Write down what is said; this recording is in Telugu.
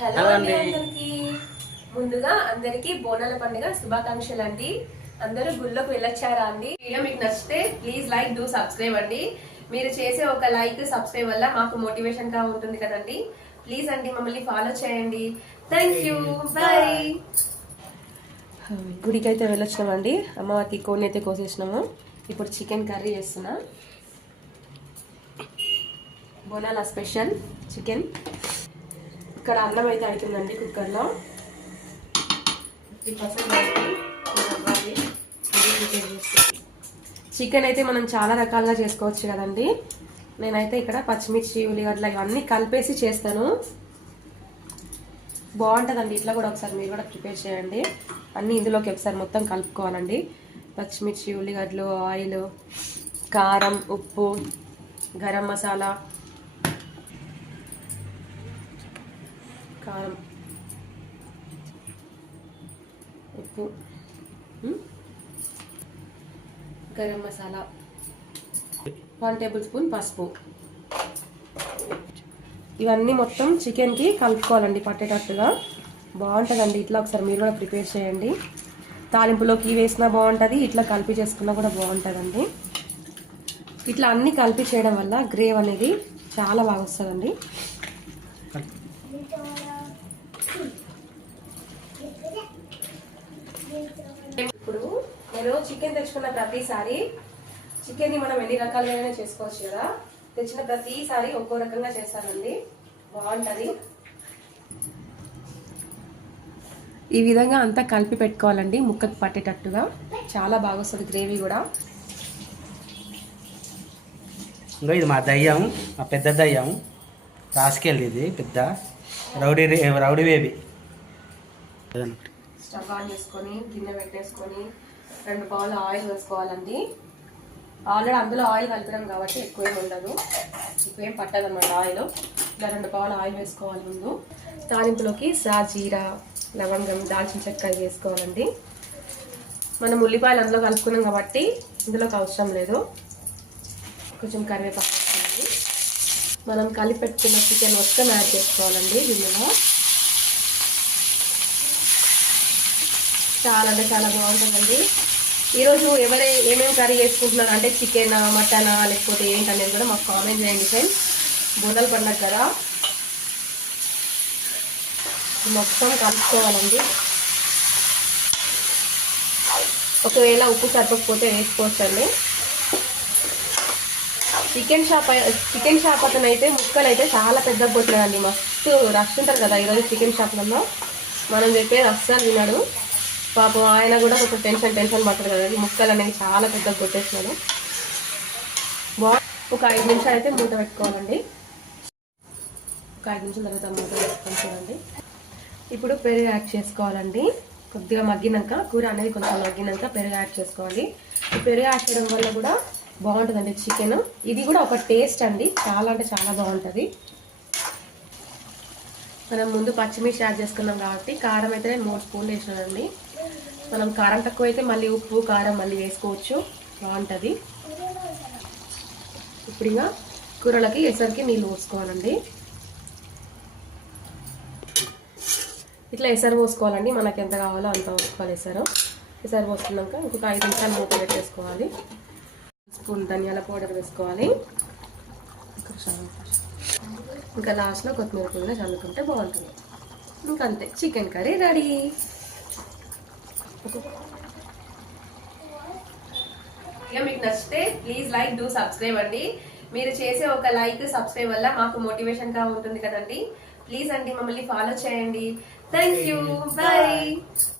హలో అండి అందరికి. ముందుగా అందరికి బోనాల పండుగ శుభాకాంక్షలు అండి. అందరూ గుళ్ళోకి వెళ్ళొచ్చారా అండి? వీడియో మీకు నచ్చితే ప్లీజ్ లైక్ డూ సబ్స్క్రైబ్ అండి. మీరు చేసే ఒక లైక్ సబ్స్క్రైబ్ వల్ల మాకు మోటివేషన్ గా ఉంటుంది కదండి. ప్లీజ్ అండి మమ్మల్ని ఫాలో చేయండి. Thank you, bye. గుడికి అయితే వెళ్ళొచ్చినామండి. అమ్మవారికి కోడిని అయితే కోసేసినాము. ఇప్పుడు చికెన్ కర్రీ చేస్తున్నా. బోనాల స్పెషల్ చికెన్. ఇక్కడ అన్నం అయితే అవుతుందండి కుక్కర్లో. చికెన్ అయితే మనం చాలా రకాలుగా చేసుకోవచ్చు కదండి. నేనైతే ఇక్కడ పచ్చిమిర్చి, ఉల్లిగడ్డలు ఇవన్నీ కలిపేసి చేస్తాను. బాగుంటుందండి. ఇట్లా కూడా ఒకసారి మీరు కూడా ప్రిపేర్ చేయండి. అన్నీ ఇందులోకి ఒకసారి మొత్తం కలుపుకోవాలండి. పచ్చిమిర్చి, ఉల్లిగడ్డలు, ఆయిల్, కారం, ఉప్పు, గరం మసాలా, కారం, ఉప్పు, గరం మసాలా, 1 టేబుల్ స్పూన్ పసుపు, ఇవన్నీ మొత్తం చికెన్కి కలుపుకోవాలండి పట్టేటట్టుగా. బాగుంటుందండి. ఇట్లా ఒకసారి మీరు కూడా ప్రిపేర్ చేయండి. తాలింపులోకి వేసినా బాగుంటుంది, ఇట్లా కలిపి చేసుకున్నా కూడా బాగుంటుందండి. ఇట్లా అన్నీ కలిపి చేయడం వల్ల గ్రేవ్ అనేది చాలా బాగా వస్తుందండి. ఇప్పుడు నేను చికెన్ తెచ్చుకున్న ప్రతిసారి చికెన్ని మనం ఎన్ని రకాలుగా చేసుకోవచ్చు కదా. తెచ్చిన ప్రతిసారి ఒక్కో రకంగా చేస్తానండి. బాగుంటుంది. ఈ విధంగా అంతా కలిపి పెట్టుకోవాలండి ముక్కకు పట్టేటట్టుగా. చాలా బాగా వస్తుంది గ్రేవీ కూడా. ఇంకా ఇది మా దయ్యం, మా పెద్ద దయ్యం రాసుకెళ్ళి. ఇది పెద్ద రౌడీ బేబీ. స్టవ్ ఆన్ చేసుకొని గిన్నె పెట్టేసుకొని 2 పావులు ఆయిల్ వేసుకోవాలండి. ఆల్రెడీ అందులో ఆయిల్ కలిపినాం కాబట్టి ఎక్కువ ఏమి ఉండదు, ఎక్కువ ఏం పట్టదు అన్నమాట ఆయిల్. ఇలా 2 పావులు ఆయిల్ వేసుకోవాలి. ముందు తాలింపులోకి సాజీరా, లవంగం, దాల్చిన చెక్క వేసుకోవాలండి. మనం ఉల్లిపాయలు అందులో కలుపుకున్నాం కాబట్టి ఇందులోకి అవసరం లేదు. కొంచెం కరివేపాకు వేసుకోవాలి. మనం కలిపి పెట్టుకున్న చికెన్ మొత్తం యాడ్ చేసుకోవాలండి దీనిలో. చాలా అంటే చాలా బాగుంటుందండి. ఈరోజు ఏమేమి కర్రీ చేసుకుంటున్నారు అంటే చికెనా, మటనా, లేకపోతే ఏంటనేది కూడా మాకు కామెంట్ చేయండి ఫ్రెండ్స్. బోనాల పండుగ కదా, మొత్తం కలుపుకోవాలండి. ఒకవేళ ఉప్పు సరిపోకపోతే వేసుకోవచ్చండి. చికెన్ షాప్ అతను అయితే ముక్కలు అయితే చాలా పెద్దగా కొట్టలేదండి. మస్తు రష్ ఉంటారు కదా ఈరోజు చికెన్ షాప్లలో. మనం చెప్పేది అస్సలు విన్నాడు పాపం. ఆయన కూడా కొంచెం టెన్షన్ పడతారు కదా. ముక్కలు అనేవి చాలా పెద్దగా కొట్టేసినాడు. ఒక 5 నిమిషాలు అయితే మూత పెట్టుకోవాలండి. ఒక 5 నిమిషాల తర్వాత మూత పెట్టుకొని చూడండి. ఇప్పుడు పెరుగు యాడ్ చేసుకోవాలండి. కొద్దిగా మగ్గినాక, కూర అనేది కొంచెం మగ్గినాక పెరుగు యాడ్ చేసుకోవాలి. ఈ పెరుగు యాడ్ చేయడం వల్ల కూడా బాగుంటుందండి చికెన్. ఇది కూడా ఒక టేస్ట్ అండి. చాలా అంటే చాలా బాగుంటుంది. మనం ముందు పచ్చిమిర్చి యాడ్ చేసుకున్నాం కాబట్టి కారం అయితే 3 స్పూన్లు వేసినానండి. మనం కారం తక్కువ అయితే మళ్ళీ ఉప్పు, కారం మళ్ళీ వేసుకోవచ్చు, బాగుంటుంది. ఇప్పుడు ఇంకా కూరలకి ఎసరికి నీళ్ళు పోసుకోవాలండి. ఇట్లా ఎసరు పోసుకోవాలండి. మనకి ఎంత కావాలో అంత పోసుకోవాలి. ఎసరు పోసుకున్నాక ఇంకొక 5 నిమిషాలు మూత పెట్టేసుకోవాలి. స్పూన్ ధనియాల పౌడర్ వేసుకోవాలి. ఇంకా లాస్ట్లో కొత్తిమీర పుదీనా చల్లుకుంటే బాగుంటుంది. ఇంకంతే, చికెన్ కర్రీ రెడీ. ఇక మీకు నచ్చితే ప్లీజ్ లైక్ డూ సబ్స్క్రైబ్ అండి. మీరు చేసే ఒక లైక్ సబ్స్క్రైబ్ వల్ల మాకు మోటివేషన్ గా ఉంటుంది కదండి. ప్లీజ్ అండి మమ్మల్ని ఫాలో చేయండి. Thank you, bye.